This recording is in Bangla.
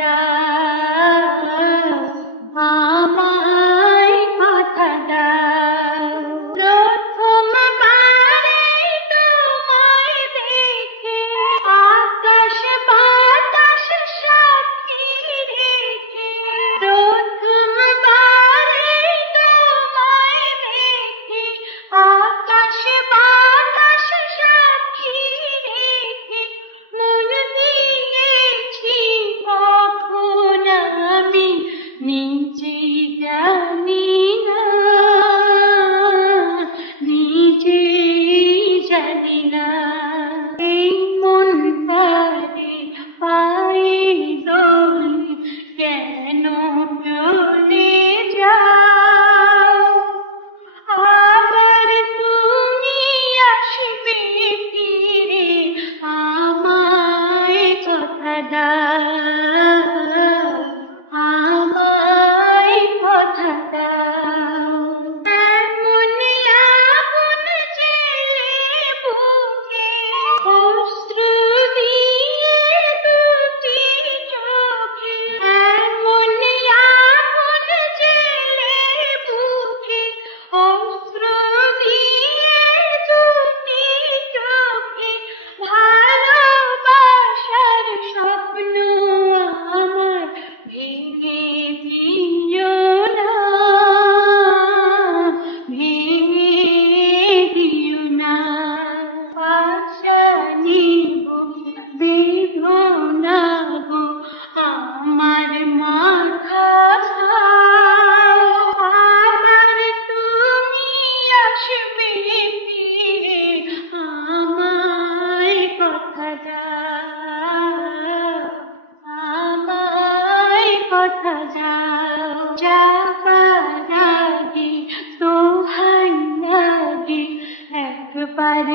দাও, আমায় কথা দাও। প্রথমবারে তোমায় দেখে আকাশ বাতাস সাক্ষী রেখে, প্রথমবারে তোমায় দেখে আকাশ বাতাস সাক্ষী রেখে, মন দিয়েছি কখন আমি নিজে জানি না, নিজে জানি না। এই মনটারে পায়ে দোলে কেন চলে যাও, আবার তুমি আসবে ফিরে, আমায় কথা দাও, আমায় কথা দাও। এমন আগুন জ্বেলে বুকে অশ্রু দিয়ে দুটি চোখে, এমন আগুন জ্বেলে বুকে অশ্রু দিয়ে দুটি চোখে, ভালোবাসার স্বপ্ন আমার ভেঙে দিও না, ভেঙে দিও না। আশা নিব বেঁধো না গো আমার মাথা, আবার তুমি আসবে ফিরে, আমায় কথা দাও, আমায় কথা দাও। যাবার আগে দোহাই লাগে একবার